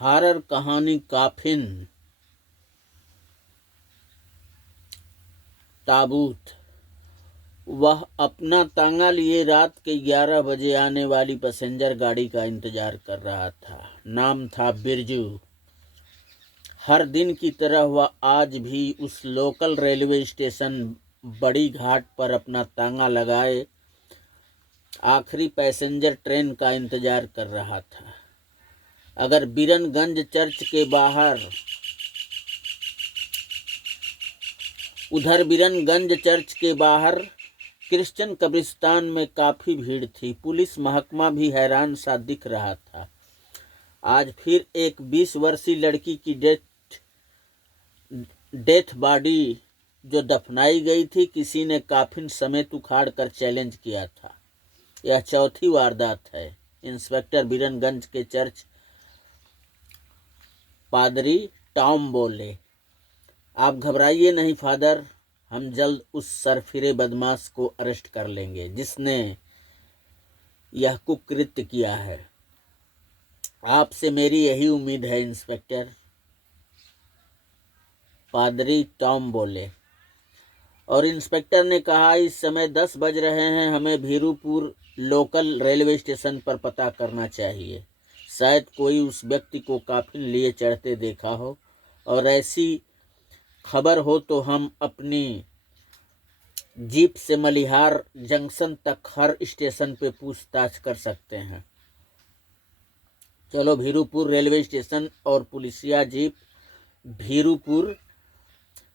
Horror कहानी काफिन ताबूत। वह अपना तांगा लिए रात के 11 बजे आने वाली पैसेंजर गाड़ी का इंतजार कर रहा था। नाम था बिरजू। हर दिन की तरह वह आज भी उस लोकल रेलवे स्टेशन बड़ी घाट पर अपना तांगा लगाए आखिरी पैसेंजर ट्रेन का इंतजार कर रहा था। अगर बीरनगंज चर्च के बाहर बीरनगंज चर्च के बाहर क्रिश्चियन कब्रिस्तान में काफी भीड़ थी। पुलिस महकमा भी हैरान सा दिख रहा था। आज फिर एक 20 वर्षीय लड़की की डेथ बॉडी जो दफनाई गई थी, किसी ने काफिन समेत उखाड़ कर चैलेंज किया था। यह चौथी वारदात है। इंस्पेक्टर बीरनगंज के चर्च पादरी टॉम बोले। आप घबराइए नहीं फादर, हम जल्द उस सरफिरे बदमाश को अरेस्ट कर लेंगे जिसने यह कुकृत्य किया है। आपसे मेरी यही उम्मीद है इंस्पेक्टर, पादरी टॉम बोले। और इंस्पेक्टर ने कहा, इस समय 10 बज रहे हैं। हमें भीरूपुर लोकल रेलवे स्टेशन पर पता करना चाहिए। शायद कोई उस व्यक्ति को काफिन लिए चढ़ते देखा हो, और ऐसी खबर हो तो हम अपनी जीप से मलिहार जंक्शन तक हर स्टेशन पे पूछताछ कर सकते हैं। चलो। भीरूपुर रेलवे स्टेशन और पुलिसिया जीप भीरूपुर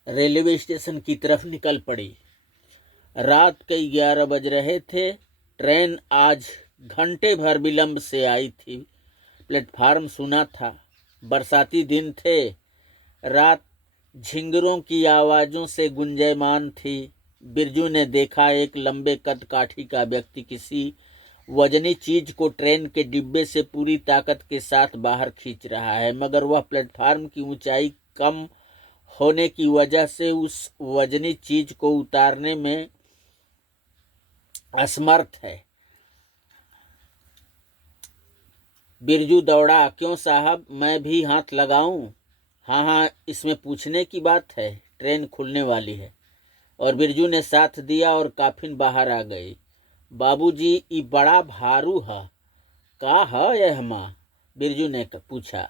रेलवे स्टेशन की तरफ निकल पड़ी। रात के 11 बज रहे थे। ट्रेन आज घंटे भर विलंब से आई थी। प्लेटफार्म सूना था। बरसाती दिन थे। रात झिंगुरों की आवाज़ों से गुंजायमान थी। बिरजू ने देखा एक लंबे कद काठी का व्यक्ति किसी वजनी चीज को ट्रेन के डिब्बे से पूरी ताकत के साथ बाहर खींच रहा है, मगर वह प्लेटफार्म की ऊंचाई कम होने की वजह से उस वजनी चीज को उतारने में असमर्थ है। बिरजू दौड़ा। क्यों साहब, मैं भी हाथ लगाऊं? हाँ, इसमें पूछने की बात है। ट्रेन खुलने वाली है। और बिरजू ने साथ दिया और काफिन बाहर आ गई। बाबूजी, ई बड़ा भारू है। का है यह माँ? बिरजू ने पूछा।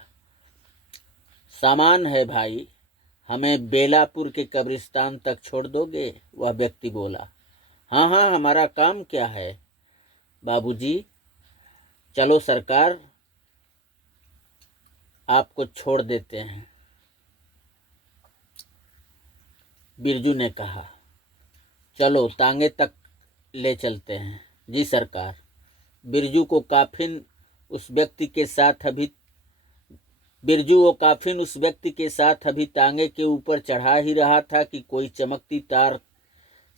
सामान है भाई, हमें बेलापुर के कब्रिस्तान तक छोड़ दोगे? वह व्यक्ति बोला। हाँ, हमारा काम क्या है बाबूजी? चलो सरकार, आपको छोड़ देते हैं, बिरजू ने कहा। चलो तांगे तक ले चलते हैं। जी सरकार। बिरजू वो काफिन उस व्यक्ति के साथ अभी तांगे के ऊपर चढ़ा ही रहा था कि कोई चमकती तार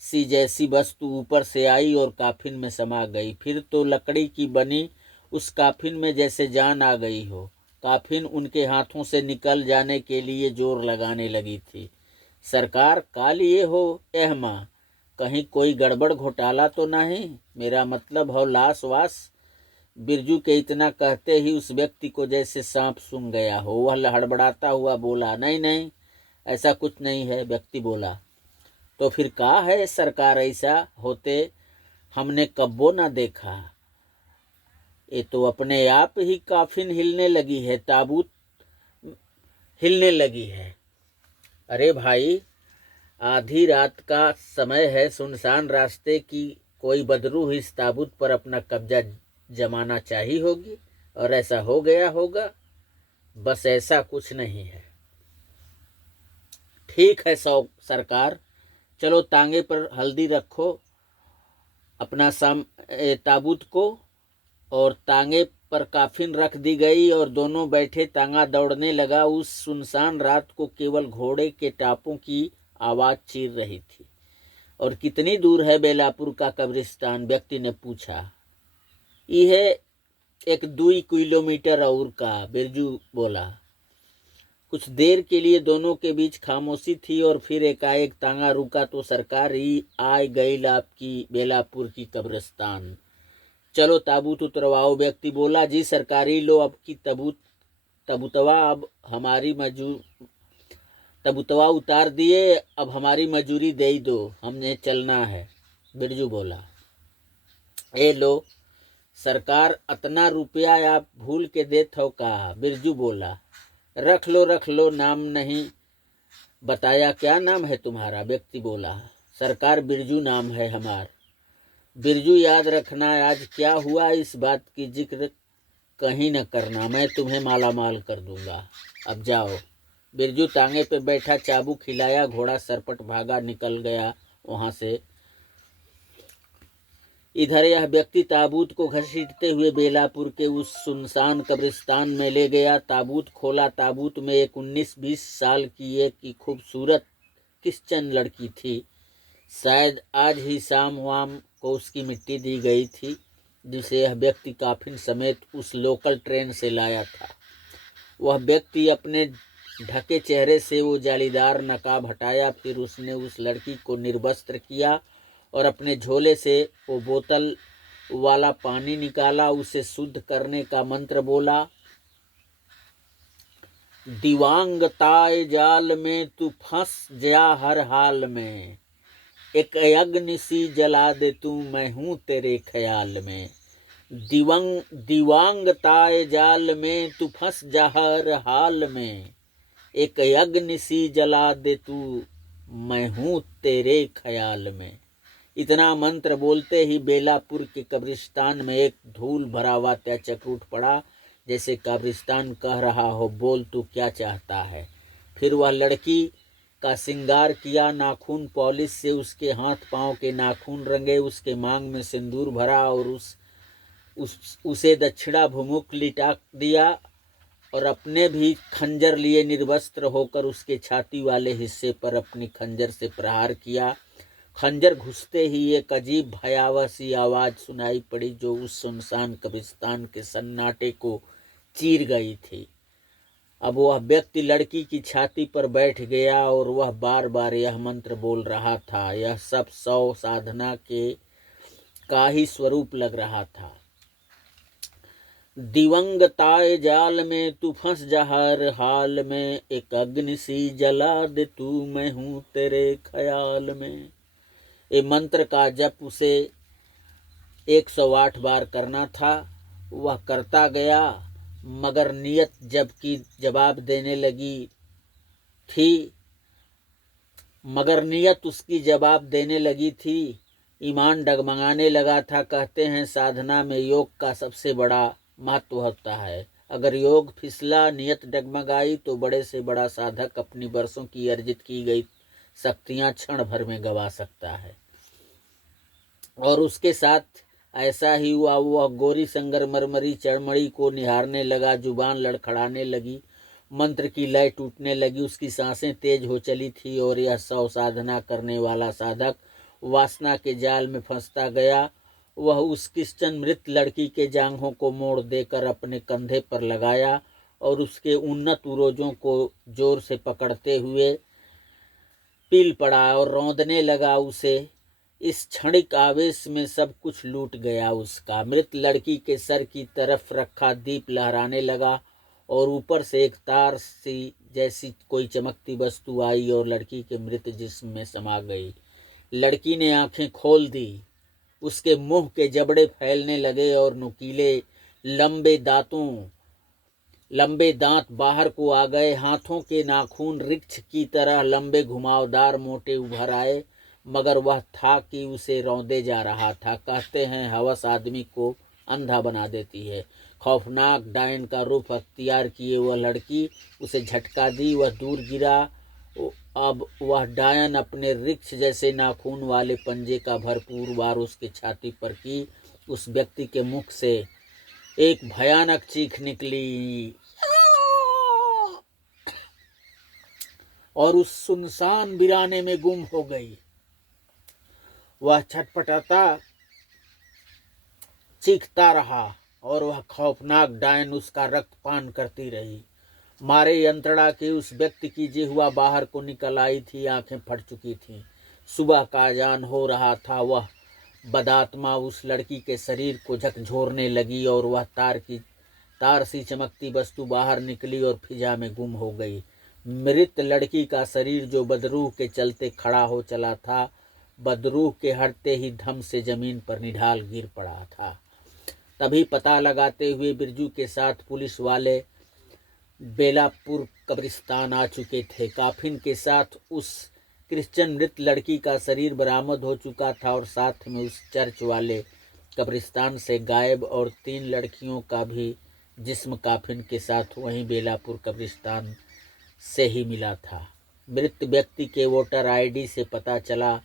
सी जैसी वस्तु ऊपर से आई और काफिन में समा गई। फिर तो लकड़ी की बनी उस काफिन में जैसे जान आ गई हो। काफिन उनके हाथों से निकल जाने के लिए जोर लगाने लगी थी। सरकार, का लिए हो एह माँ? कहीं कोई गड़बड़ घोटाला तो नहीं? मेरा मतलब हो लाश वास? बिरजू के इतना कहते ही उस व्यक्ति को जैसे सांप सूंघ गया हो। वह हड़बड़ाता हुआ बोला, नहीं, ऐसा कुछ नहीं है। व्यक्ति बोला, तो फिर का है सरकार? ऐसा होते हमने कब्बो ना देखा। ये तो अपने आप ही काफिन हिलने लगी है, ताबूत हिलने लगी है। अरे भाई, आधी रात का समय है, सुनसान रास्ते की कोई बदरू इस ताबूत पर अपना कब्जा जमाना चाहिए होगी, और ऐसा हो गया होगा। बस ऐसा कुछ नहीं है। ठीक है सरकार, चलो तांगे पर हल्दी रखो अपना ताबूत को। और तांगे पर काफिन रख दी गई और दोनों बैठे। तांगा दौड़ने लगा। उस सुनसान रात को केवल घोड़े के टापों की आवाज चीर रही थी। और कितनी दूर है बेलापुर का कब्रिस्तान? व्यक्ति ने पूछा। यह 1-2 किलोमीटर और का, बिरजू बोला। कुछ देर के लिए दोनों के बीच खामोशी थी और फिर एकाएक तांगा रुका तो सरकार ही आ गई आपकी बेलापुर की कब्रिस्तान। चलो ताबूत उतरवाओ, व्यक्ति बोला। जी सरकारी, लो अब की ताबूत तबुतवा उतार दिए, अब हमारी मजूरी दे ही दो, हमने चलना है। बिरजू बोला, ए लो सरकार, अतना रुपया आप भूल के देत हो का? बिरजू बोला, रख लो, नाम नहीं बताया, क्या नाम है तुम्हारा? व्यक्ति बोला, सरकार बिरजू नाम है हमार। बिरजू, याद रखना आज क्या हुआ इस बात की जिक्र कहीं न करना, मैं तुम्हें माला माल कर दूंगा, अब जाओ। बिरजू तांगे पे बैठा, चाबुक खिलाया, घोड़ा सरपट भागा, निकल गया वहां से। इधर यह व्यक्ति ताबूत को घसीटते हुए बेलापुर के उस सुनसान कब्रिस्तान में ले गया। ताबूत खोला, ताबूत में एक 19-20 साल की एक खूबसूरत क्रिश्चियन लड़की थी। शायद आज ही शाम वाम को उसकी मिट्टी दी गई थी, जिसे यह व्यक्ति काफिन समेत उस लोकल ट्रेन से लाया था। वह व्यक्ति अपने ढके चेहरे से वो जालीदार नकाब हटाया, फिर उसने उस लड़की को निर्वस्त्र किया और अपने झोले से वो बोतल वाला पानी निकाला, उसे शुद्ध करने का मंत्र बोला। दिवांगताए जाल में तू फंस जा हर हाल में, एक अग्नि सी जला दे तू, मैं हूं तेरे ख्याल में। दिवांगताए जाल में तू फंस जा हर हाल में, एक अग्नि सी जला दे तू, मैं हूं तेरे ख्याल में। इतना मंत्र बोलते ही बेलापुर के कब्रिस्तान में एक धूल भरा हुआ चक्र उठ पड़ा, जैसे कब्रिस्तान कह रहा हो, बोल तू क्या चाहता है। फिर वह लड़की का श्रृंगार किया, नाखून पॉलिश से उसके हाथ पांव के नाखून रंगे, उसके मांग में सिंदूर भरा और उसे दक्षिणाभिमुख लिटा दिया और अपने भी खंजर लिए निर्वस्त्र होकर उसके छाती वाले हिस्से पर अपनी खंजर से प्रहार किया। खंजर घुसते ही एक अजीब भयावह सी आवाज सुनाई पड़ी, जो उस सुनसान कब्रिस्तान के सन्नाटे को चीर गई थी। अब वह व्यक्ति लड़की की छाती पर बैठ गया और वह बार बार यह मंत्र बोल रहा था। यह सब सौ साधना का ही स्वरूप लग रहा था। दिवंगताए जाल में तू फंस जा हर हाल में, एक अग्नि सी जला दे तू, मैं हूं तेरे ख्याल में। ये मंत्र का जप उसे 108 बार करना था। वह करता गया, मगर नियत जबकि जवाब देने लगी थी, मगर नियत उसकी जवाब देने लगी थी। ईमान डगमगाने लगा था। कहते हैं साधना में योग का सबसे बड़ा महत्व होता है। अगर योग फिसला, नियत डगमगाई, तो बड़े से बड़ा साधक अपनी वर्षों की अर्जित की गई शक्तियां क्षण भर में गवा सकता है। और उसके साथ ऐसा ही हुआ। वह गोरी संगमरमरी चढ़मड़ी को निहारने लगा, जुबान लड़खड़ाने लगी, मंत्र की लय टूटने लगी, उसकी सांसें तेज हो चली थी और यह सौ साधना करने वाला साधक वासना के जाल में फंसता गया। वह उस क्रिश्चियन मृत लड़की के जांघों को मोड़ देकर अपने कंधे पर लगाया और उसके उन्नत उरोजों को जोर से पकड़ते हुए पील पड़ा और रौंदने लगा। उसे इस क्षणिक आवेश में सब कुछ लूट गया उसका। मृत लड़की के सर की तरफ रखा दीप लहराने लगा और ऊपर से एक तार सी जैसी कोई चमकती वस्तु आई और लड़की के मृत जिस्म में समा गई। लड़की ने आंखें खोल दी, उसके मुंह के जबड़े फैलने लगे और नुकीले लंबे दांत बाहर को आ गए। हाथों के नाखून वृक्ष की तरह लंबे घुमावदार मोटे उभर आए, मगर वह था कि उसे रौंदे जा रहा था। कहते हैं हवस आदमी को अंधा बना देती है। खौफनाक डायन का रूप अख्तियार किए वह लड़की उसे झटका दी, वह दूर गिरा। अब वह डायन अपने वृक्ष जैसे नाखून वाले पंजे का भरपूर वार उसके छाती पर की। उस व्यक्ति के मुख से एक भयानक चीख निकली और उस सुनसान वीराने में गुम हो गई। वह छटपटाता चीखता रहा और वह खौफनाक डायन उसका रक्तपान करती रही। मारे यंत्रणा के उस व्यक्ति की जिह्वा बाहर को निकल आई थी, आंखें फट चुकी थीं। सुबह का अजान हो रहा था। वह बदात्मा उस लड़की के शरीर को झकझोरने लगी और वह तार की तार सी चमकती वस्तु बाहर निकली और फिजा में गुम हो गई। मृत लड़की का शरीर जो बदरूह के चलते खड़ा हो चला था, बदरूह के हटते ही धम से जमीन पर निढाल गिर पड़ा था। तभी पता लगाते हुए बिरजू के साथ पुलिस वाले बेलापुर कब्रिस्तान आ चुके थे। काफिन के साथ उस क्रिश्चियन मृत लड़की का शरीर बरामद हो चुका था और साथ में उस चर्च वाले कब्रिस्तान से गायब और 3 लड़कियों का भी जिस्म काफिन के साथ वहीं बेलापुर कब्रिस्तान से ही मिला था। मृत व्यक्ति के वोटर आईडी से पता चला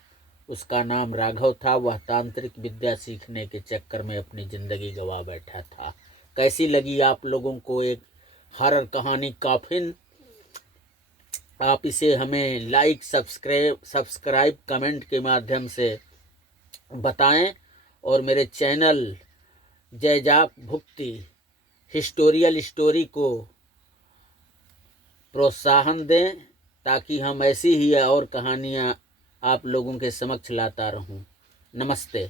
उसका नाम राघव था। वह तांत्रिक विद्या सीखने के चक्कर में अपनी ज़िंदगी गंवा बैठा था। कैसी लगी आप लोगों को एक हॉरर कहानी काफिन? आप इसे हमें लाइक, सब्सक्राइब, कमेंट के माध्यम से बताएं और मेरे चैनल जयजाक भुक्ति हिस्टोरियल स्टोरी को प्रोत्साहन दें ताकि हम ऐसी ही और कहानियाँ आप लोगों के समक्ष लाता रहूं। नमस्ते।